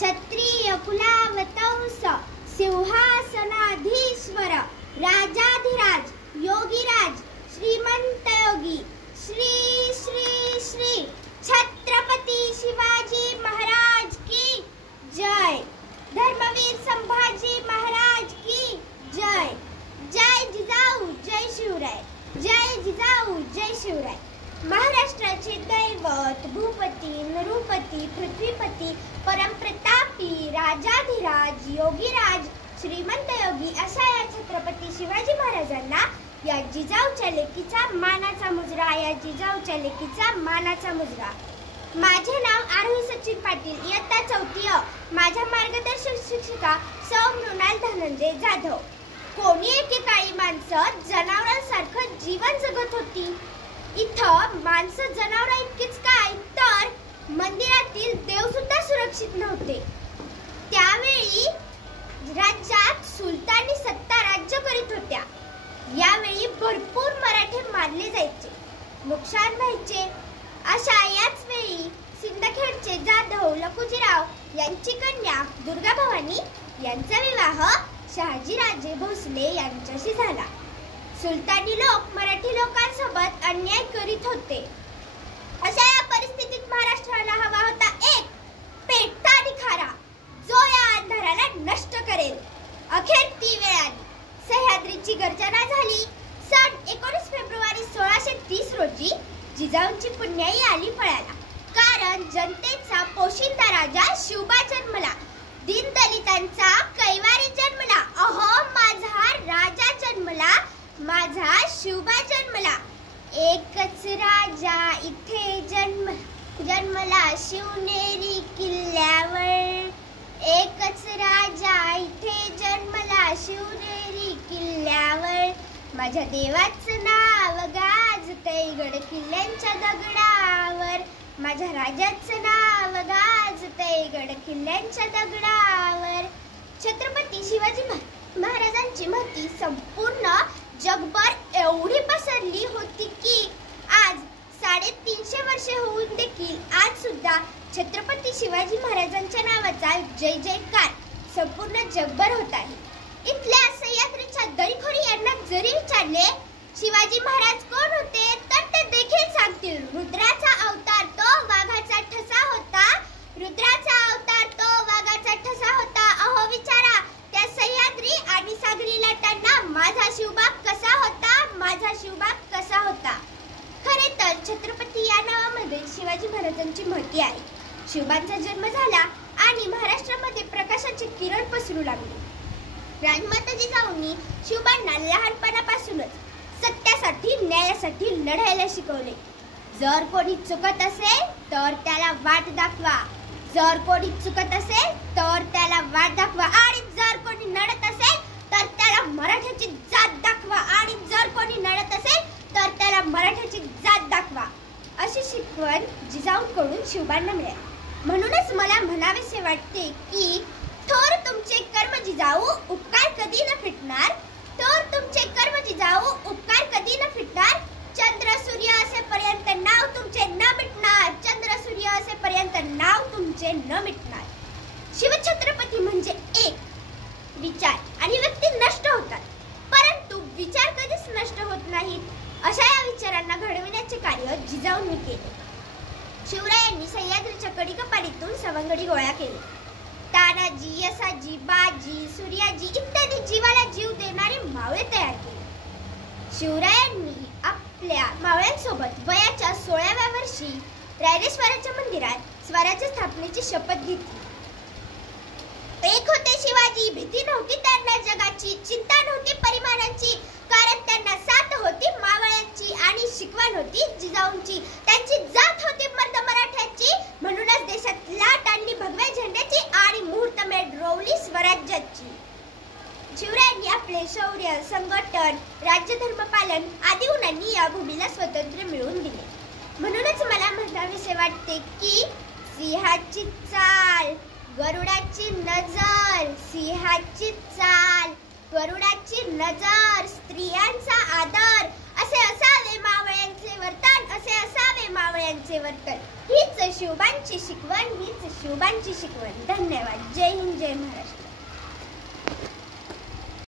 क्षत्रिय कुलावतंस सिंहासनाधीश्वर राजाधिराज योगीराज श्रीमंत योगी श्री श्री श्री छत्रपती शिवाजी महाराज की जय। धर्मवीर संभाजी महाराज की जय। जय जिजाऊ जय शिवराय। जय जिजाऊ जय शिवराय। महाराष्ट्राचे दैवत भूपती नृपती पृथ्वीपती परमप्रतापी राजाधिराज योगीराज श्रीमंत योगी अशा या छत्रपती शिवाजी महाराजांना या जिजाऊच्या लेकीचा मानाचा मुजरा। या जिजाऊच्या लेकीचा मानाचा मुजरा। माझे नाव आरोही सचिन पाटील, इयत्ता 4वी अ। माझ्या मार्गदर्शक शिक्षिका सौ मृणाल धनंजय जाधव। कोणी एकेकाळी माणसं जनावरांसारखं जीवन जगत होती। इथं माणसं जनावरा इतकेच काय तर मंदिरातील देव सुद्धा सुरक्षित नव्हते। त्यावेळी राज्यात सुलतानी सत्ता राज्य करीत होत्या। यावेळी भरपूर मराठे मारले जायचे, नुकसान व्हायचे। अशा याच वेळी सिंदखेडचे जाधव लखुजीराव यांची कन्या दुर्गा भवानी यांचा विवाह शहाजीराजे भोसले यांच्याशी झाला। सुलतानी लोक मराठी लोकांसोबत अन्याय करीत होते। अशा या परिस्थितीत महाराष्ट्राला हवा होता एक पेटता निखारा जो या अंधाराला नष्ट करेल। अखेर ती वेळ आली। सह्याद्रीची गर्जना झाली। सन 19 फेब्रुवारी 1630 रोजी जिजाऊंची पुण्याई आली फळाला। कारण जनतेचा पोशिंदा राजा शिवबा जन्मला। दीनदलितांचा कैवारी जन्मला। अहो माझा राजा जन्मला, माझा शिवबा जन्मला। एकच राजा इथे जन्मला शिवनेरी किल्ल्यावर। एकच राजा इथे जन्मला शिवनेरी किल्ल्यावर। माझ्या देवाचं नाव गाजतंय गड किल्ल्यांच्या दगडावर। माझ्या राजाचं नाव गाजतंय गड किल्ल्यांच्या दगडावर। छत्रपती शिवाजी महाराजांची महती संपूर्ण जगभर एवढी पसरली होती की आज 350 वर्षे होऊन देखील आज सुद्धा छत्रपती शिवाजी महाराजांच्या नावाचा जय जयकार संपूर्ण जगभर होत आहे। इथल्या सह्याद्रीच्या दरीखोरी यांना जरी विचारले शिवाजी महाराज कोण होते तर ते देखील सांगतील रुद्राचा अवतार तो वाघाचा ठसा होता। रुद्राचा अवतार तो वाघाचा ठसा होता। अहो विचारा त्या सह्याद्री आणि सागरी लाटांना माझा शिवबा कसा होता, माझा शिवबा कसा होता। खरे तर छत्रपती या नावामध्ये शिवाजी महाराजांची महती आहे। शिवबांचा जन्म झाला आणि महाराष्ट्रामध्ये प्रकाशाचे किरण पसरू लागले। राजमाता जिजाऊंनी शिवबांना लहानपणापासूनच सत्यासाठी न्यायासाठी लढायला शिकवले। जर कोणी चुकत असेल तर त्याला वाट दाखवा। जर कोणी चुकत असेल तर त्याला वाट दाखवा आणि जर कोणी नडत असेल तर त्याला मराठ्याची जात दाखवा आणि जर कोणी नडत असेल तर त्याला मराठ्याची जात दाखवा। अशी शिकवण जिजाऊंकडून शिवबांना मिळाली। म्हणूनच मला म्हणावेसे वाटते की थोर तुमचे कर्म जिजाऊ उपकार कधी न फिटणार। थोर तुमचे कर्म जिजाऊ उपकार कधी न फिटणार। चंद्र सूर्य असेपर्यंत नाव तुमचे न मिटणार। चंद्र सूर्य असेपर्यंत नाव तुमचे न मिटणार। शिवछत्रपती म्हणजे एक विचार आणि व्यक्ती नष्ट होतात, परंतु विचार कधीच नष्ट होत नाहीत। अशा या विचारांना घडविण्याचे कार्य जिजाऊंनी केले। शिवरायांनी सह्याद्रीच्या कडिकपाडीतून सवंगडी गोळा केले। तानाजी, यसाजी, बाजी, सूर्याजी इत्यादी जीवाला जीव देणारे मावळे तयार केले। शिवरायांनी आपल्या मावळ्यांसोबत वयाच्या 16व्या वर्षी रायरेश्वराच्या मंदिरात स्वराज्य स्थापनेची शपथ घेतली। एक होते शिवाजी, भीती नव्हती त्यांना जगाची, चिंता नव्हती परिमाणांची, कारण त्यांना साथ होती मावळ्यांची आणि शिकवण होती जिजाऊंची। त्यांची जात होती मर्द मराठ्याची, म्हणूनच देशात लाट आणली भगव्या झेंड्याची आणि मुहूर्तमेढ रोवली स्वराज्याची। शिवरायांनी आपले शौर्य, संघटन, राज्यधर्म पालन आदी गुणांनी या भूमीला स्वातंत्र्य मिळवून दिले। म्हणूनच मला म्हणावेसे वाटते की सिंहाची चाल गरुडाची नजर, सिंहाची चाल गरुडाची नजर, स्त्रियांचा आदर असे असावे मावळ्यांचे वर्तन कसे असावे मावळ्यांचे वर्तन, हीच शिवबांची शिकवण, हीच शिवबांची शिकवण. धन्यवाद. जय हिंद, जय महाराष्ट्र.